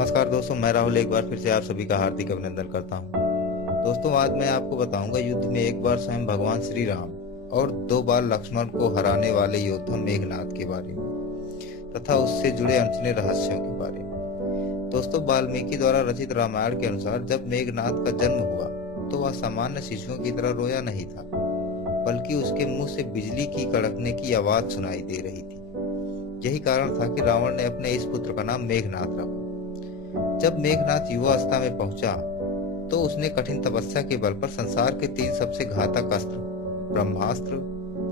नमस्कार दोस्तों, मैं राहुल एक बार फिर से आप सभी का हार्दिक अभिनंदन करता हूं। दोस्तों, आज मैं आपको बताऊंगा युद्ध में एक बार स्वयं भगवान श्री राम और 2 बार लक्ष्मण को हराने वाले योद्धा मेघनाद के बारे में तथा उससे जुड़े अनसुने रहस्यों के बारे में। दोस्तों, वाल्मीकि द्वारा रचित रामायण के अनुसार जब मेघनाद का जन्म हुआ तो वह सामान्य शिशुओं की तरह रोया नहीं था, बल्कि उसके मुंह से बिजली की कड़कने की आवाज सुनाई दे रही थी। यही कारण था कि रावण ने अपने इस पुत्र का नाम मेघनाद रखा। जब मेघनाद युवावस्था में पहुंचा तो उसने कठिन तपस्या के बल पर संसार के 3 सबसे घातक अस्त्र ब्रह्मास्त्र,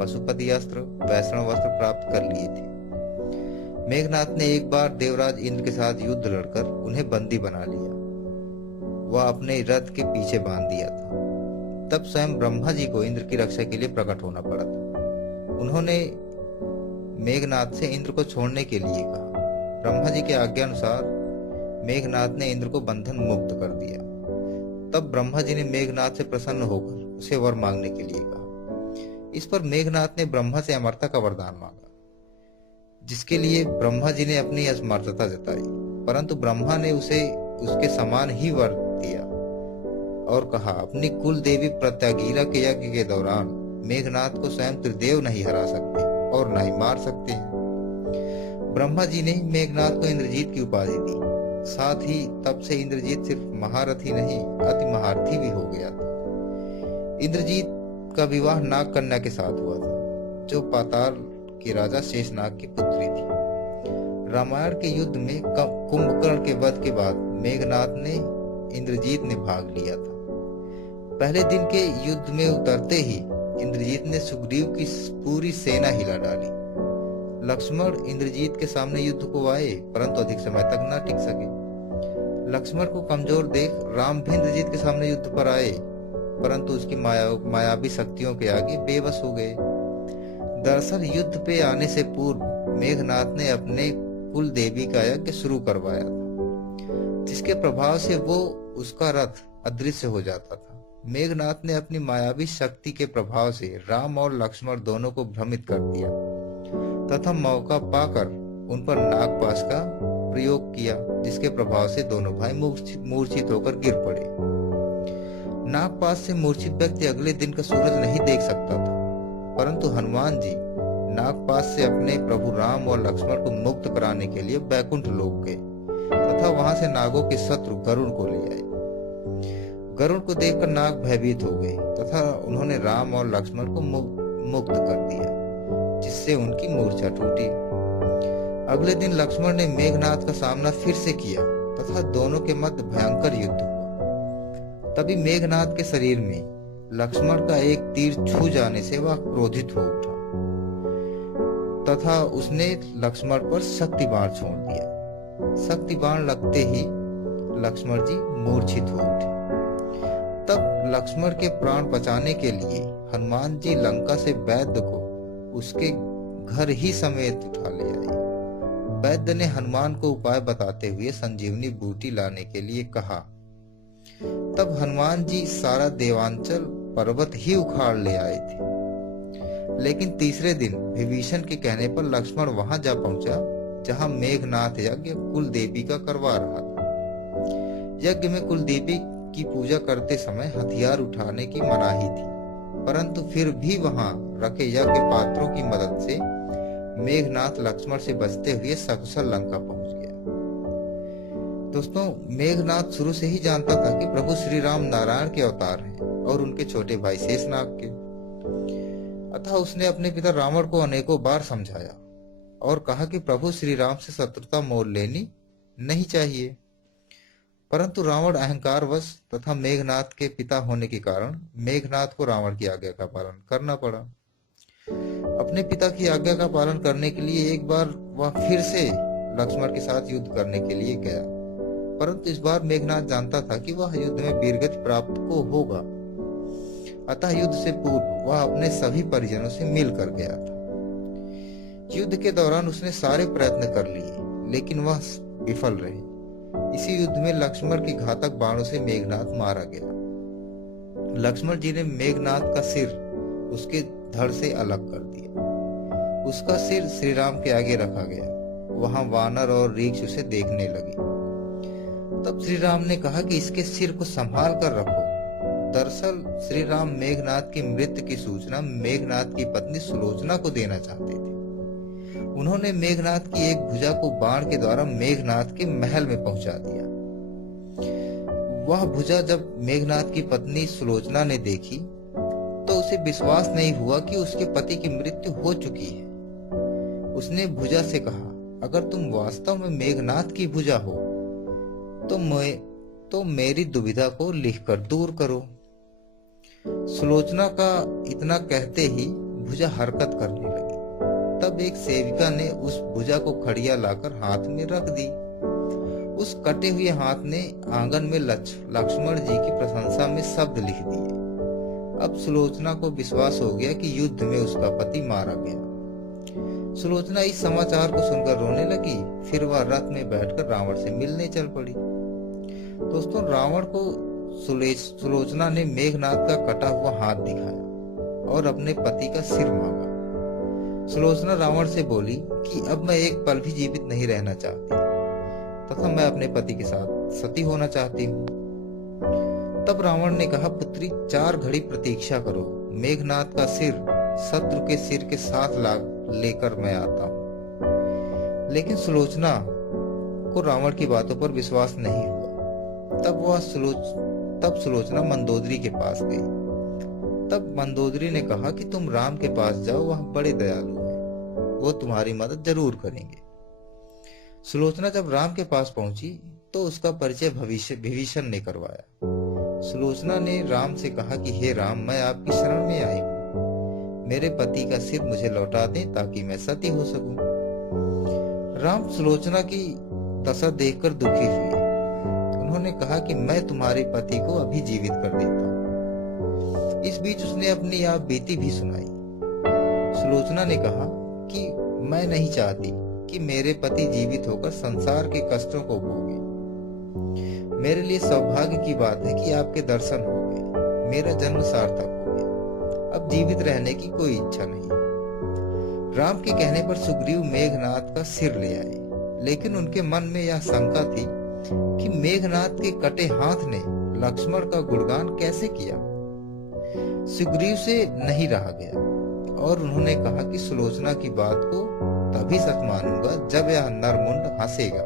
पशुपति अस्त्र, वैष्णव अस्त्र प्राप्त कर लिए थे। मेघनाद ने एक बार देवराज इंद्र के साथ युद्ध लड़कर उन्हें बंदी बना लिया। वह अपने रथ के पीछे बांध दिया था। तब स्वयं ब्रह्मा जी को इंद्र की रक्षा के लिए प्रकट होना पड़ा था। उन्होंने मेघनाद से इंद्र को छोड़ने के लिए कहा। ब्रह्मा जी के आज्ञा अनुसार मेघनाद ने इंद्र को बंधन मुक्त कर दिया। तब ब्रह्मा जी ने मेघनाद से प्रसन्न होकर उसे वर मांगने के लिए कहा। इस पर मेघनाद ने ब्रह्मा से अमरता का वरदान मांगा, जिसके लिए ब्रह्मा जी ने अपनी असमर्थता जताई, परंतु ब्रह्मा ने उसे उसके समान ही वर दिया और कहा, अपनी कुल देवी प्रत्यागिरा के यज्ञ के दौरान मेघनाद को स्वयं त्रिदेव नहीं हरा सकते और न ही मार सकते हैं। ब्रह्मा जी ने मेघनाद को इंद्रजीत की उपाधि दी। साथ ही तब से इंद्रजीत सिर्फ महारथी नहीं, अति महारथी भी हो गया था। इंद्रजीत का विवाह नाग कन्या के साथ हुआ था, जो पाताल के राजा शेषनाग की पुत्री थी। रामायण के युद्ध में कुंभकर्ण के वध के बाद मेघनाद ने इंद्रजीत ने भाग लिया था। पहले दिन के युद्ध में उतरते ही इंद्रजीत ने सुग्रीव की पूरी सेना हिला डाली। लक्ष्मण इंद्रजीत के सामने युद्ध को आए, परंतु अधिक समय तक न टिक सके। लक्ष्मण को कमजोर देख राम भी इंद्रजीत के सामने युद्ध पर आए, परंतु उसकी मायावी शक्तियों के आगे बेबस हो गए। दरअसल युद्ध पे आने से पूर्व मेघनाद ने अपने कुल देवी का यज्ञ शुरू करवाया था, जिसके प्रभाव से वो उसका रथ अदृश्य हो जाता था। मेघनाद ने अपनी मायावी शक्ति के प्रभाव से राम और लक्ष्मण दोनों को भ्रमित कर दिया तथा मौका पाकर उन पर नागपाश का प्रयोग किया, जिसके प्रभाव से दोनों भाई मूर्छित होकर गिर पड़े। नागपाश से मूर्छित व्यक्ति अगले दिन का सूरज नहीं देख सकता था, परंतु हनुमान जी नागपाश से अपने प्रभु राम और लक्ष्मण को मुक्त कराने के लिए बैकुंठ लोक गए तथा वहां से नागों के शत्रु गरुड़ को ले आए। गरुड़ को देखकर नाग भयभीत हो गए तथा उन्होंने राम और लक्ष्मण को मुक्त कर दिया, जिससे उनकी मूर्छा टूटी। अगले दिन लक्ष्मण ने मेघनाद का सामना फिर से किया तथा दोनों के मध्य भयंकर युद्ध हुआ। तभी मेघनाद के शरीर में लक्ष्मण का एक तीर छू जाने से वह क्रोधित हो उठा तथा उसने लक्ष्मण पर शक्ति बाण छोड़ दिया। शक्ति बाण लगते ही लक्ष्मण जी मूर्छित हो उठे। तब लक्ष्मण के प्राण बचाने के लिए हनुमान जी लंका से वैद्य को उसके घर ही समेत उठा ले आए। वैद्य ने हनुमान को उपाय बताते हुए संजीवनी बूटी लाने के लिए कहा। तब हनुमान जी सारा देवांचल पर्वत ही उखाड़ ले आए थे। लेकिन तीसरे दिन विभीषण के कहने पर लक्ष्मण वहां जा पहुंचा जहां मेघनाद यज्ञ कुल देवी का करवा रहा था। यज्ञ में कुल देवी की पूजा करते समय हथियार उठाने की मनाही थी, परंतु फिर भी वहां रखे यज्ञ पात्रों की मदद से मेघनाद लक्ष्मण से बचते हुए सकुशल लंका पहुंच गया। दोस्तों, मेघनाद शुरू से ही जानता था कि प्रभु श्री राम नारायण के अवतार हैं और उनके छोटे भाई शेषनाग के। अतः उसने अपने पिता रावण को अनेकों बार समझाया और कहा कि प्रभु श्री राम से शत्रुता मोल लेनी नहीं चाहिए, परंतु रावण अहंकारवश तथा मेघनाद के पिता होने के कारण मेघनाद को रावण की आज्ञा का पालन करना पड़ा। अपने पिता की आज्ञा का पालन करने के लिए एक बार वह फिर से लक्ष्मण के साथ युद्ध करने के लिए गया, परंतु इस बार मेघनाद जानता था कि वह युद्ध में वीरगति प्राप्त को होगा। अतः युद्ध से पूर्व वह अपने सभी परिजनों से मिलकर गया था। युद्ध के दौरान उसने सारे प्रयत्न कर लिए, लेकिन वह विफल रहे। इसी युद्ध में लक्ष्मण के घातक बाणों से मेघनाद मारा गया। लक्ष्मण जी ने मेघनाद का सिर उसके धड़ से अलग कर दिया। उसका सिर श्री राम के आगे रखा गया। वहां वानर और रीछ उसे देखने लगे। तब श्री राम ने कहा कि इसके सिर को संभाल कर रखो। दरअसल श्री राम मेघनाद की मृत्यु की सूचना मेघनाद की पत्नी सुलोचना को देना चाहते थे। उन्होंने मेघनाद की एक भुजा को बाण के द्वारा मेघनाद के महल में पहुंचा दिया। वह भुजा जब मेघनाद की पत्नी सुलोचना ने देखी तो उसे विश्वास नहीं हुआ कि उसके पति की मृत्यु हो चुकी है। उसने भुजा से कहा, अगर तुम वास्तव में मेघनाद की भुजा हो तो मेरी दुविधा को लिखकर दूर करो। सुलोचना का इतना कहते ही भुजा हरकत करने लगी। तब एक सेविका ने उस भुजा को खड़िया लाकर हाथ में रख दी। उस कटे हुए हाथ ने आंगन में लक्ष्मण जी की प्रशंसा में शब्द लिख दिए। अब सुलोचना को विश्वास हो गया कि युद्ध में उसका पति मारा गया। सुलोचना इस समाचार को सुनकर रोने लगी। फिर वह रथ में बैठकर रावण से मिलने चल पड़ी। दोस्तों, रावण को सुलोचना ने मेघनाद का कटा हुआ हाथ दिखाया और अपने पति का सिर मांगा। सुलोचना रावण से बोली कि अब मैं एक पल भी जीवित नहीं रहना चाहती तथा मैं अपने पति के साथ सती होना चाहती हूँ। तब रावण ने कहा, पुत्री 4 घड़ी प्रतीक्षा करो, मेघनाद का सिर शत्रु के सिर के साथ लेकर मैं आता हूँ। लेकिन सुलोचना को रावण की बातों पर विश्वास नहीं हुआ। तब सुलोचना मंदोदरी के पास गई। तब मंदोदरी ने कहा कि तुम राम के पास जाओ, वह बड़े दयालु हैं, वो तुम्हारी मदद जरूर करेंगे। सुलोचना जब राम के पास पहुंची तो उसका परिचय विभीषण ने करवाया। सुलोचना ने राम से कहा कि हे राम, मैं आपकी शरण में आई हूँ, मेरे पति का सिर मुझे लौटा दें ताकि मैं सती हो सकूं। राम सुलोचना की दशा देखकर दुखी हुए। उन्होंने कहा कि मैं तुम्हारे पति को अभी जीवित कर देता हूँ। इस बीच उसने अपनी आप बीती भी सुनाई। सुलोचना ने कहा कि मैं नहीं चाहती कि मेरे पति जीवित होकर संसार के कष्टों को भोगे। मेरे लिए सौभाग्य की बात है कि आपके दर्शन हो गए, मेरा जन्म सार्थक हो गया, अब जीवित रहने की कोई इच्छा नहीं। राम के कहने पर सुग्रीव मेघनाद का सिर ले आए, लेकिन उनके मन में यह शंका थी कि मेघनाद के कटे हाथ ने लक्ष्मण का गुणगान कैसे किया। सुग्रीव से नहीं रहा गया और उन्होंने कहा कि सुलोचना की बात को तभी सच मानूंगा जब यह नरमुंड हंसेगा।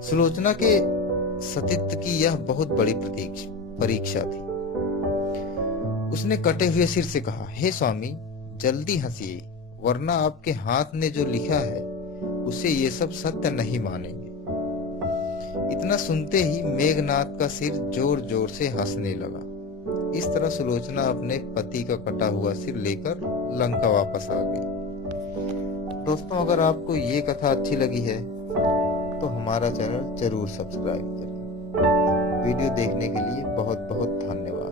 सुलोचना के सतीत्व की यह बहुत बड़ी परीक्षा थी। उसने कटे हुए सिर से कहा, हे स्वामी, जल्दी हंसिए, वरना आपके हाथ ने जो लिखा है उसे ये सब सत्य नहीं मानेंगे। इतना सुनते ही मेघनाद का सिर जोर जोर से हंसने लगा। इस तरह सुलोचना अपने पति का कटा हुआ सिर लेकर लंका वापस आ गई। दोस्तों, अगर आपको ये कथा अच्छी लगी है तो हमारा चैनल जरूर सब्सक्राइब करें। वीडियो देखने के लिए बहुत बहुत धन्यवाद।